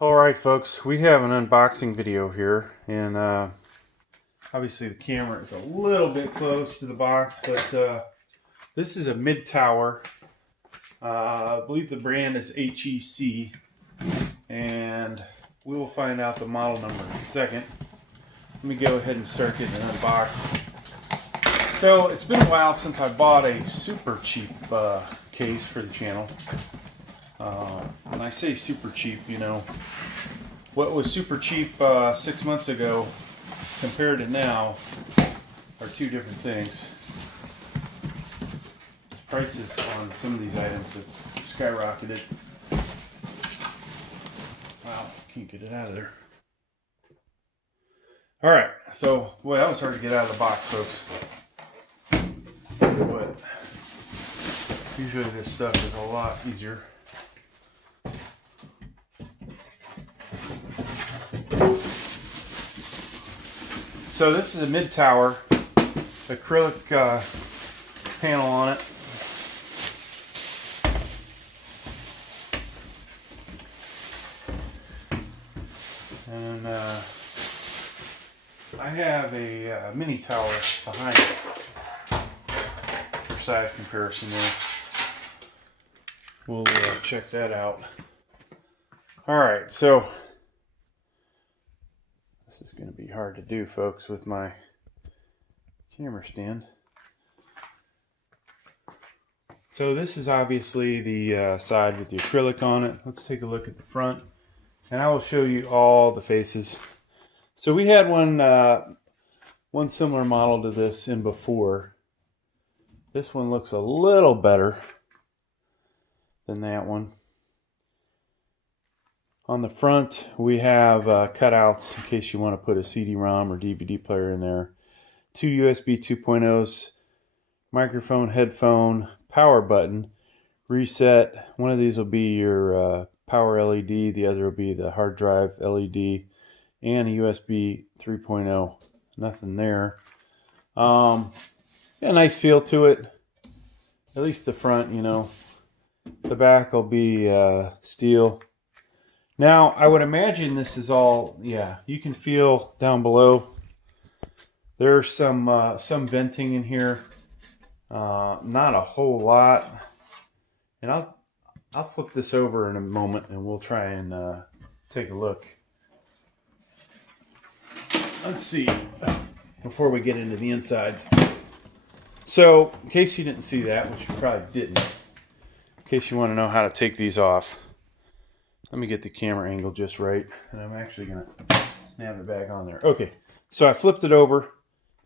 Alright folks, we have an unboxing video here, and obviously the camera is a little bit close to the box, but this is a mid-tower. I believe the brand is HEC, and we will find out the model number in a second. Let me go ahead and start getting it unboxed. So it's been a while since I bought a super cheap case for the channel. When I say super cheap, you know, what was super cheap 6 months ago compared to now are two different things. Prices on some of these items have skyrocketed. Wow, can't get it out of there. Alright, so, boy, that was hard to get out of the box, folks. But usually this stuff is a lot easier. So this is a mid-tower, acrylic panel on it. And I have a mini tower behind it for size comparison there. We'll check that out. Alright, so this is going to be hard to do, folks, with my camera stand. So this is obviously the side with the acrylic on it. Let's take a look at the front, and I will show you all the faces. So we had one similar model to this in before. This one looks a little better than that one. On the front, we have cutouts in case you want to put a CD-ROM or DVD player in there. Two USB 2.0s, microphone, headphone, power button, reset. One of these will be your power LED, the other will be the hard drive LED, and a USB 3.0. Nothing there. Yeah, nice feel to it. At least the front, you know. The back will be steel. Now, I would imagine this is all, yeah, you can feel down below. There's some venting in here. Not a whole lot. And I'll flip this over in a moment and we'll try and take a look. Let's see, before we get into the insides. So, in case you didn't see that, which you probably didn't, in case you want to know how to take these off, let me get the camera angle just right, and I'm actually going to snap it back on there. Okay, so I flipped it over.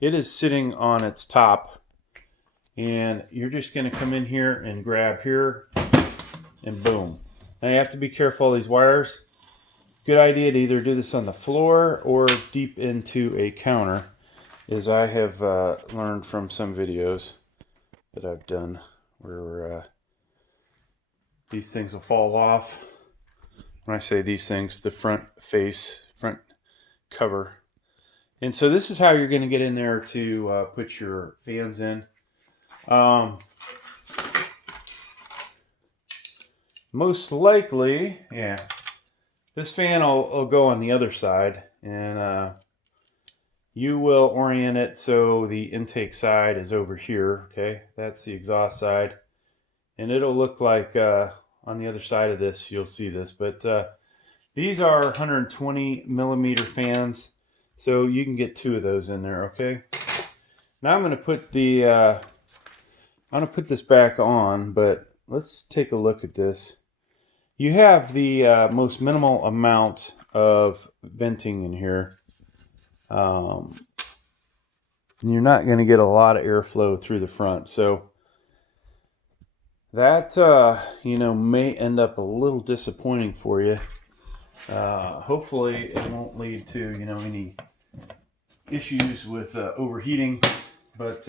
It is sitting on its top, and you're just going to come in here and grab here, and boom. Now you have to be careful of these wires. Good idea to either do this on the floor or deep into a counter, as I have learned from some videos that I've done, where these things will fall off. When I say these things, the front cover. And so this is how you're going to get in there to put your fans in. Most likely, yeah, this fan will go on the other side, and you will orient it so the intake side is over here, okay? That's the exhaust side. And it'll look like on the other side of this, you'll see this, but these are 120 millimeter fans, so you can get two of those in there, okay? Now I'm going to put this back on, but let's take a look at this. You have the most minimal amount of venting in here. And you're not going to get a lot of airflow through the front, so that, you know, may end up a little disappointing for you. Hopefully it won't lead to, you know, any issues with overheating, but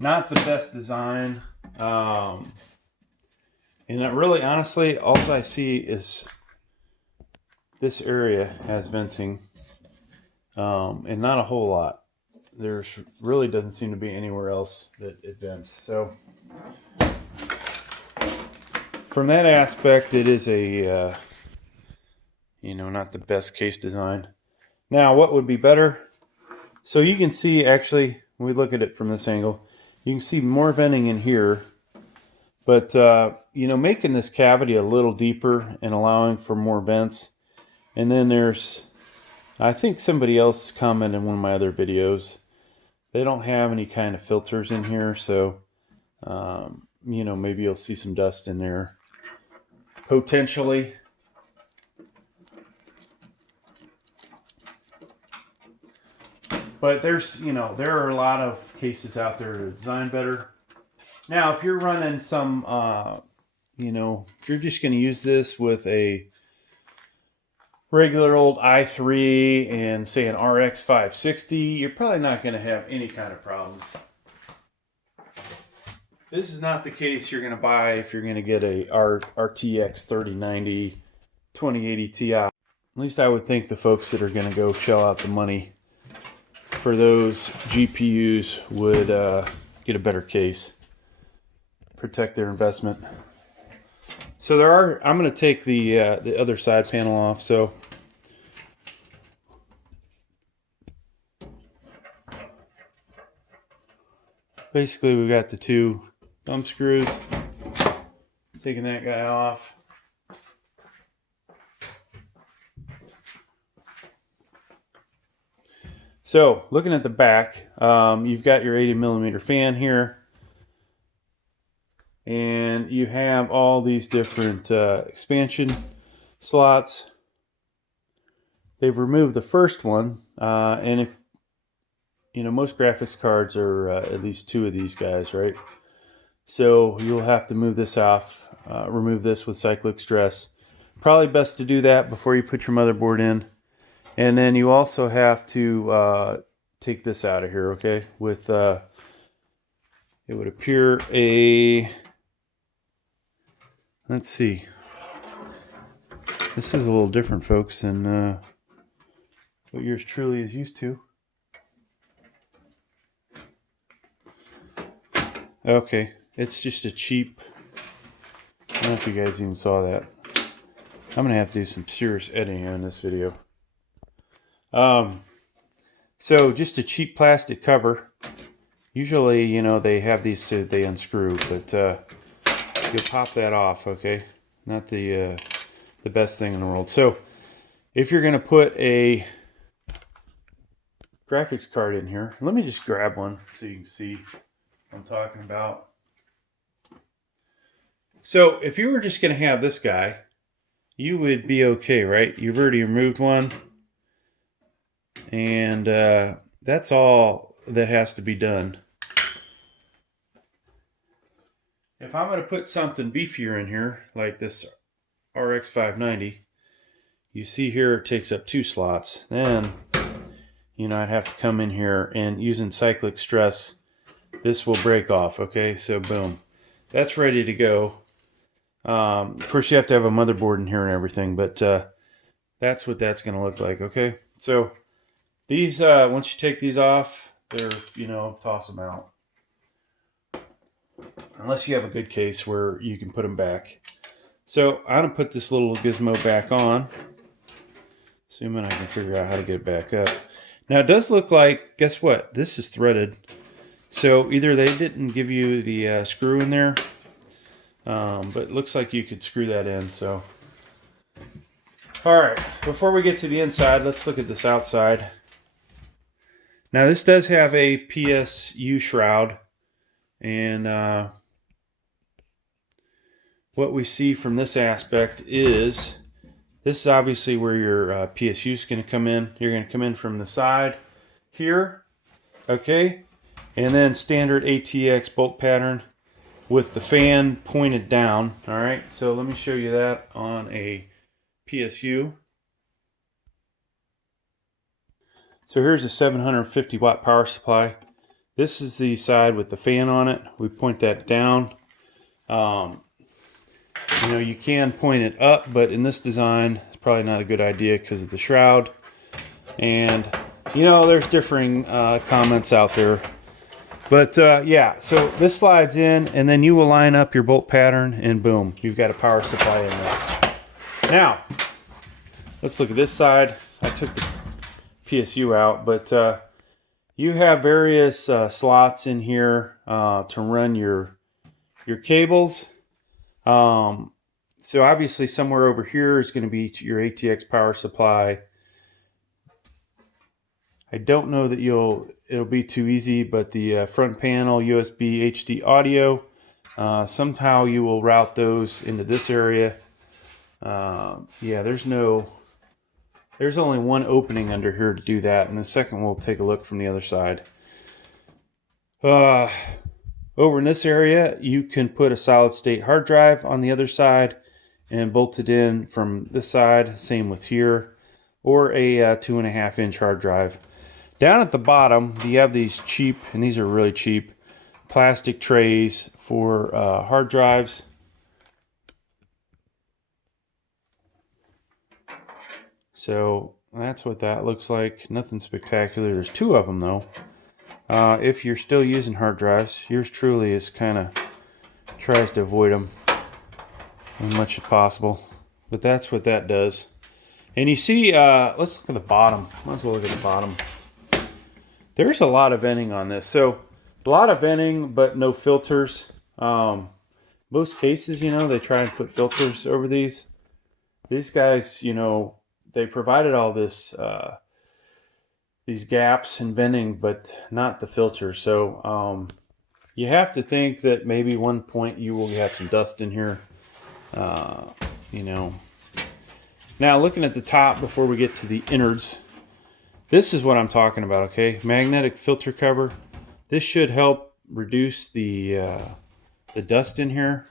not the best design. And that really, honestly, all I see is this area has venting, and not a whole lot. There's really doesn't seem to be anywhere else that it vents. So from that aspect, it is a you know, not the best case design. Now, what would be better? So you can see, actually, when we look at it from this angle, you can see more venting in here. But, you know, making this cavity a little deeper and allowing for more vents. And then there's, I think somebody else commented in one of my other videos, they don't have any kind of filters in here. So, you know, maybe you'll see some dust in there. Potentially. But there's, you know, there are a lot of cases out there that are designed better. Now, if you're running some, you know, if you're just going to use this with a regular old i3 and say an RX 560, you're probably not going to have any kind of problems. This is not the case you're going to buy if you're going to get a RTX 3090 2080 Ti. At least I would think the folks that are going to go shell out the money for those GPUs would get a better case, protect their investment. So there are, I'm going to take the other side panel off. So basically we've got the two thumb screws, taking that guy off. So looking at the back, you've got your 80mm fan here. And you have all these different expansion slots. They've removed the first one. And if, you know, most graphics cards are at least two of these guys, right? So you'll have to move this off, remove this with cyclic stress. Probably best to do that before you put your motherboard in. And then you also have to take this out of here, okay? With, it would appear a... Let's see. This is a little different, folks, than what yours truly is used to. Okay, it's just a cheap... I don't know if you guys even saw that. I'm going to have to do some serious editing on this video. So just a cheap plastic cover. Usually, you know, they have these so they unscrew, but you'll pop that off, okay? Not the best thing in the world. So if you're going to put a graphics card in here, let me just grab one so you can see what I'm talking about. So if you were just going to have this guy, you would be okay, right? You've already removed one. And that's all that has to be done. If I'm going to put something beefier in here, like this RX 590, you see here it takes up 2 slots. Then, you know, I'd have to come in here and using cyclic stress, this will break off, okay? So boom, that's ready to go. Of course, you have to have a motherboard in here and everything, but that's what that's going to look like, okay? So these, once you take these off, they're, you know, toss them out. Unless you have a good case where you can put them back. So I'm going to put this little gizmo back on. Assuming I can figure out how to get it back up. Now it does look like, guess what? This is threaded. So either they didn't give you the screw in there, but it looks like you could screw that in. So, all right, before we get to the inside, let's look at this outside. Now this does have a PSU Shroud, and what we see from this aspect is, this is obviously where your PSU is going to come in. You're going to come in from the side here, okay? And then standard ATX bolt pattern with the fan pointed down, all right? So let me show you that on a PSU. So here's a 750 watt power supply. This is the side with the fan on it. We point that down. You know, you can point it up, but in this design, it's probably not a good idea because of the shroud. And, you know, there's differing comments out there. But, yeah, so this slides in, and then you will line up your bolt pattern, and boom, you've got a power supply in there. Now, let's look at this side. I took the PSU out, but you have various slots in here to run your cables. So obviously somewhere over here is going to be your ATX power supply. I don't know that it'll be too easy, but the front panel USB HD audio, somehow you will route those into this area. Yeah, there's only one opening under here to do that, and the second we'll take a look from the other side. Over in this area, you can put a solid state hard drive on the other side and bolt it in from this side, same with here, or a 2.5-inch hard drive. Down at the bottom, you have these cheap, and these are really cheap, plastic trays for hard drives. So that's what that looks like. Nothing spectacular. There's 2 of them though. If you're still using hard drives, yours truly is kind of tries to avoid them as much as possible. But that's what that does. And you see, let's look at the bottom. Might as well look at the bottom. There's a lot of venting on this. So a lot of venting, but no filters. Most cases, you know, they try and put filters over these. These guys, you know, they provided all this, these gaps and venting, but not the filter. So you have to think that maybe one point you will have some dust in here. You know. Now looking at the top before we get to the innards, this is what I'm talking about, okay? Magnetic filter cover. This should help reduce the dust in here.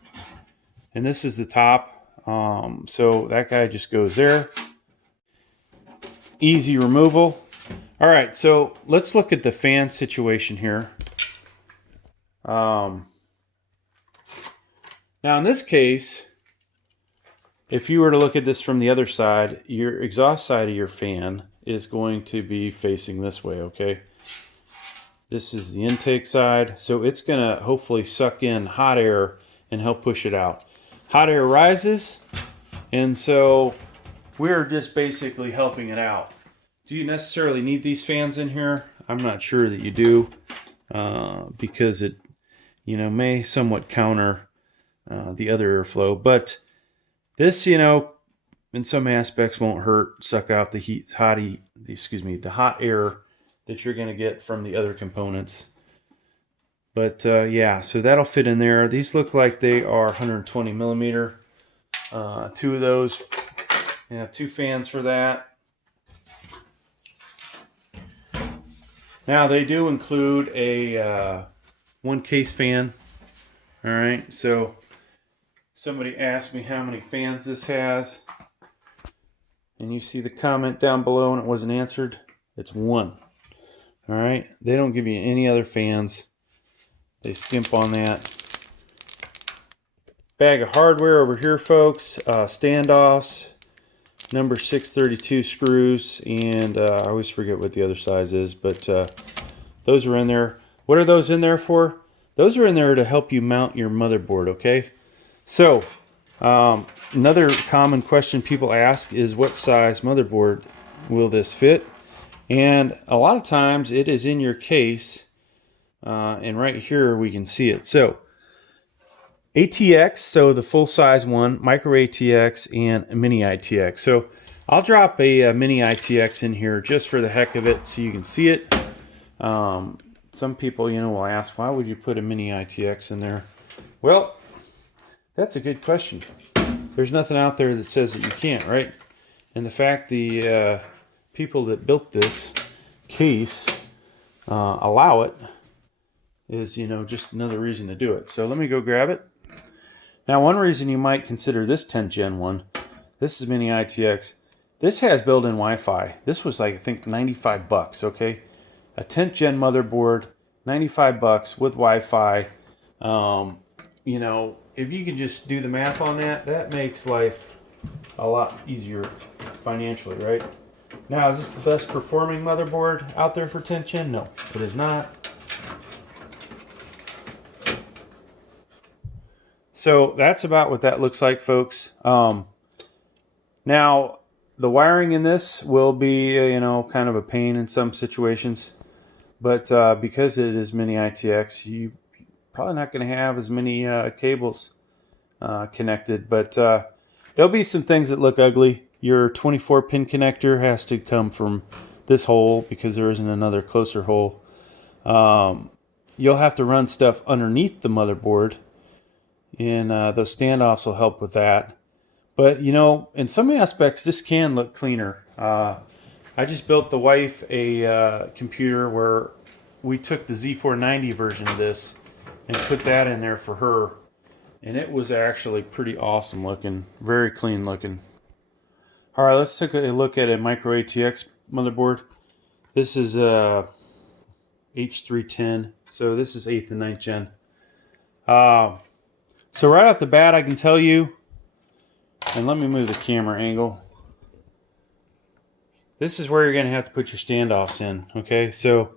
And this is the top. So that guy just goes there. Easy removal. All right, so let's look at the fan situation here. Now in this case, if you were to look at this from the other side, your exhaust side of your fan is going to be facing this way, okay? This is the intake side, so it's going to hopefully suck in hot air and help push it out. Hot air rises, and so we're just basically helping it out. Do you necessarily need these fans in here? I'm not sure that you do, because it, you know, may somewhat counter the other airflow, but this, you know, in some aspects won't hurt, suck out the the hot air that you're going to get from the other components. But yeah, so that'll fit in there. These look like they are 120 millimeter. 2 of those. You have 2 fans for that. Now they do include a 1 case fan. All right, so somebody asked me how many fans this has, and you see the comment down below and it wasn't answered. It's 1. All right, they don't give you any other fans. They skimp on that. Bag of hardware over here, folks. Standoffs, number 632 screws, and I always forget what the other size is, but those are in there. What are those in there for? Those are in there to help you mount your motherboard, okay? So, another common question people ask is, what size motherboard will this fit? And a lot of times it is in your case, and right here we can see it. So, ATX, so the full-size one, micro ATX, and a mini ITX. So, I'll drop a mini ITX in here just for the heck of it so you can see it. Some people, you know, will ask, why would you put a mini ITX in there? Well, that's a good question. There's nothing out there that says that you can't, right? And the fact the people that built this case allow it is, you know, just another reason to do it. So let me go grab it. Now, one reason you might consider this 10th gen one, this is mini ITX. This has built-in Wi-Fi. This was like, I think, 95 bucks, okay? A 10th gen motherboard, 95 bucks with Wi-Fi. You know, if you can just do the math on that, that makes life a lot easier financially, right? Now, is this the best performing motherboard out there for 10th gen? No, it is not. So that's about what that looks like, folks. Now, The wiring in this will be, you know, kind of a pain in some situations, but because it is mini ITX, you probably not going to have as many cables connected, but there'll be some things that look ugly. Your 24 pin connector has to come from this hole because there isn't another closer hole. You'll have to run stuff underneath the motherboard, and those standoffs will help with that. But, you know, in some aspects, this can look cleaner. I just built the wife a computer where we took the Z490 version of this and put that in there for her. And it was actually pretty awesome looking, very clean looking. All right, let's take a look at a micro ATX motherboard. This is a H320, so this is 8th and 9th gen. So right off the bat, I can tell you, and let me move the camera angle. This is where you're going to have to put your standoffs in, okay? So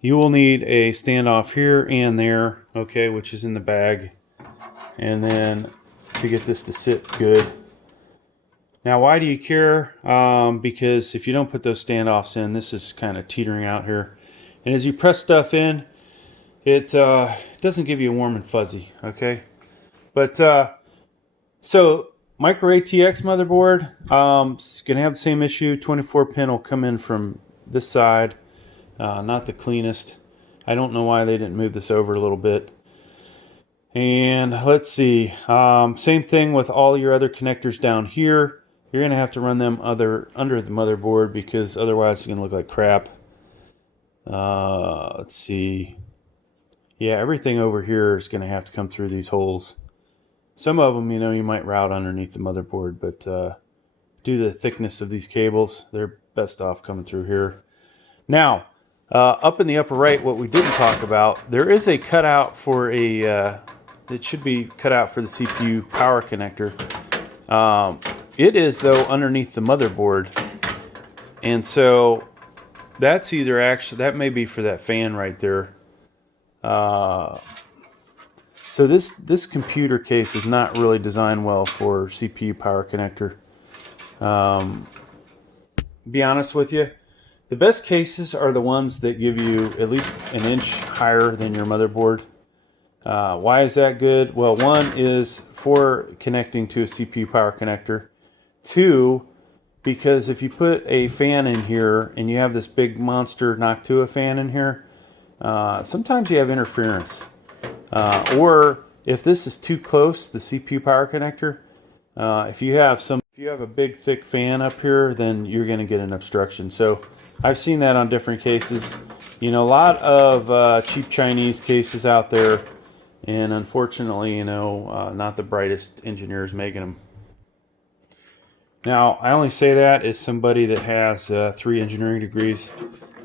you will need a standoff here and there, okay, which is in the bag. And then to get this to sit good. Now, why do you care? Because if you don't put those standoffs in, this is kind of teetering out here. And as you press stuff in, it doesn't give you a warm and fuzzy, okay? But so micro ATX motherboard, it's going to have the same issue. 24 pin will come in from this side, not the cleanest. I don't know why they didn't move this over a little bit. And let's see, same thing with all your other connectors down here. You're going to have to run them under the motherboard because otherwise it's going to look like crap. Let's see. Yeah, everything over here is going to have to come through these holes. Some of them, you know, you might route underneath the motherboard, but due to the thickness of these cables, they're best off coming through here. Now, up in the upper right, what we didn't talk about, there is a cutout for a, it should be cut out for the CPU power connector. It is, though, underneath the motherboard. And so that's either actually, that may be for that fan right there. So this computer case is not really designed well for CPU power connector. Be honest with you, the best cases are the ones that give you at least an inch higher than your motherboard. Why is that good? Well, one is for connecting to a CPU power connector. Two, because if you put a fan in here and you have this big monster Noctua fan in here, sometimes you have interference. Or if this is too close, the CPU power connector, if you have a big thick fan up here, then you're going to get an obstruction. So I've seen that on different cases. You know, a lot of cheap Chinese cases out there, and unfortunately, you know, not the brightest engineers making them. Now, I only say that as somebody that has 3 engineering degrees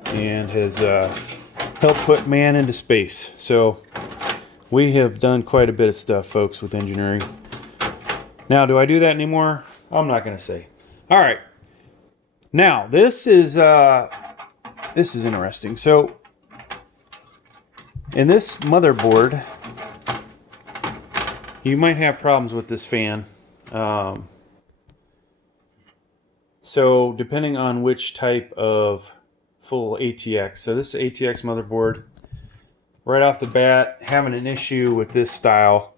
and has helped put man into space. So we have done quite a bit of stuff, folks, with engineering. Now, do I do that anymore? I'm not going to say. All right. Now, this is interesting. So, in this motherboard, you might have problems with this fan. So, depending on which type of full ATX. So, this is ATX motherboard. Right off the bat, having an issue with this style.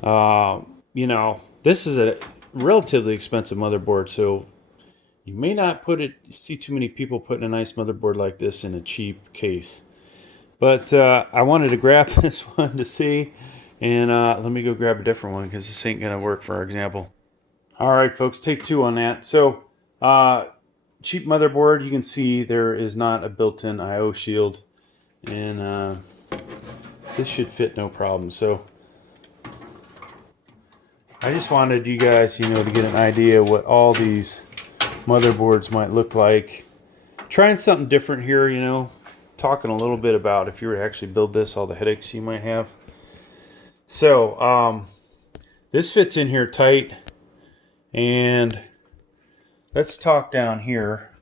You know, this is a relatively expensive motherboard, so you may not see too many people putting a nice motherboard like this in a cheap case. But I wanted to grab this one to see, and let me go grab a different one because this ain't gonna work for our example. All right, folks, take 2 on that. So cheap motherboard, you can see there is not a built-in I/O shield, and this should fit no problem. So I just wanted you guys, you know, to get an idea what all these motherboards might look like. Trying something different here, you know, talking a little bit about if you were to actually build this, all the headaches you might have. So this fits in here tight, and let's talk down here.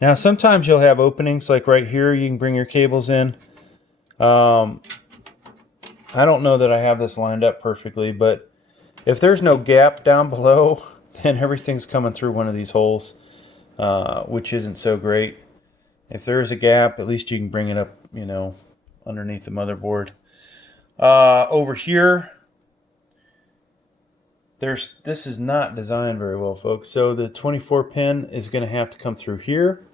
Now, sometimes you'll have openings like right here. You can bring your cables in. I don't know that I have this lined up perfectly, but If there's no gap down below, then everything's coming through one of these holes, which isn't so great. If there is a gap, at least you can bring it up, you know, underneath the motherboard. Over here, this is not designed very well, folks. So the 24 pin is going to have to come through here.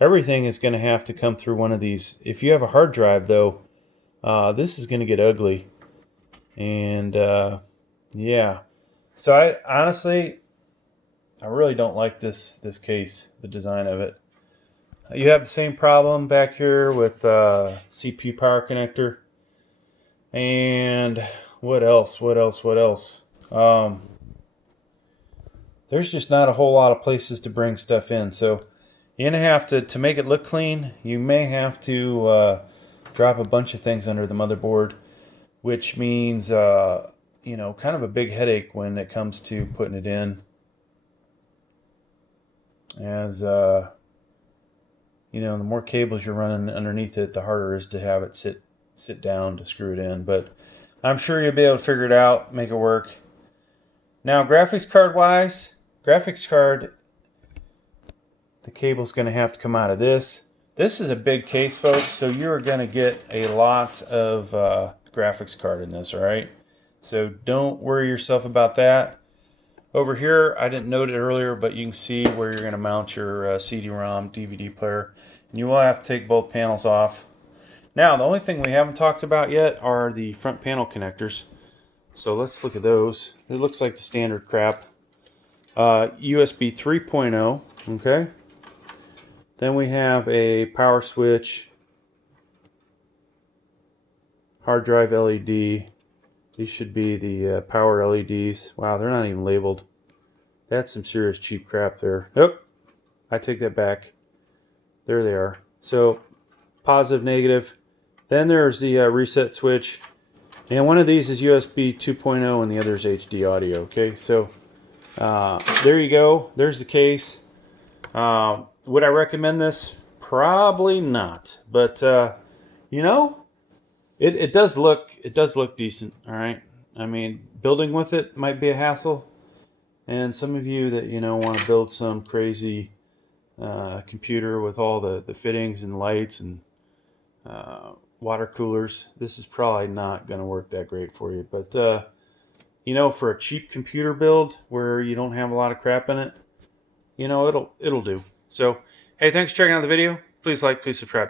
Everything is going to have to come through one of these. If you have a hard drive, though, this is going to get ugly. And yeah, so I honestly, I really don't like this case, the design of it. You have the same problem back here with CPU power connector. And what else? There's just not a whole lot of places to bring stuff in. So you're going to have to make it look clean, you may have to drop a bunch of things under the motherboard, which means, you know, kind of a big headache when it comes to putting it in. As, you know, the more cables you're running underneath it, the harder it is to have it sit down to screw it in. But I'm sure you'll be able to figure it out, make it work. Now, graphics card wise, graphics card, the cable's going to have to come out of this. This is a big case, folks, so you're going to get a lot of graphics card in this, all right? So don't worry yourself about that. Over here, I didn't note it earlier, but you can see where you're going to mount your CD-ROM, DVD player. And you will have to take both panels off. Now, the only thing we haven't talked about yet are the front panel connectors. So let's look at those. It looks like the standard crap. USB 3.0, okay? Then we have a power switch, hard drive LED. These should be the power LEDs. Wow, they're not even labeled. That's some serious cheap crap there. Nope, I take that back. There they are. So positive, negative. Then there's the reset switch. And one of these is USB 2.0 and the other is HD audio. Okay, so there you go. There's the case. Would I recommend this? Probably not. But you know, it does look decent. All right. I mean, building with it might be a hassle. And some of you that, you know, want to build some crazy computer with all the fittings and lights and water coolers, this is probably not going to work that great for you. But you know, for a cheap computer build where you don't have a lot of crap in it, you know, it'll do. So hey, thanks for checking out the video. Please like, please subscribe.